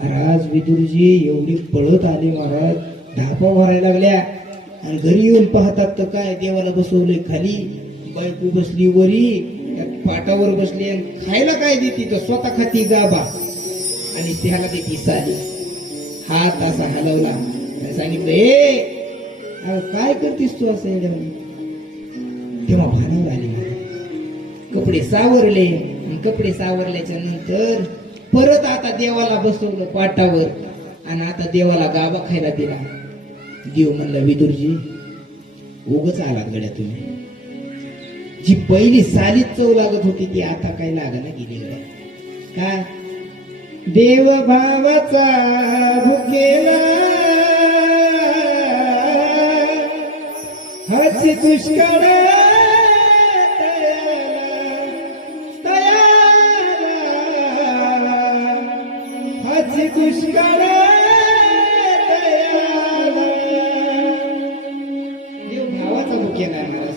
महाराज विदुरजी एवढी पळत आले महाराज, धापा भरायला लागल्या आणि घरी येऊन पाहतात तर काय देवाला बसवलंय खाली, बायको बसली वरी, पाटावर बसली आणि खायला काय देते तर स्वतः खाती गाबा आणि त्याला देती साली. हात असा हलवला, सांगितलं ए काय करतीस तू असं येड्यावानी. तेव्हा भानावर आली मला, कपडे सावरले आणि कपडे सावरल्याच्या नंतर परत आता देवाला बसवलं पाटावर आणि आता देवाला गाबा खायला दिला. देव म्हणला विदुरजी उगच आलात गड्या तुम्ही, जी पहिली सालीच चव लागत होती ती आता काय लागायला गेली गड्या. काय देव भावाचा भुकेला हाची दुष्काळ हाची दुष्काळ देव भावाचा भुकेला.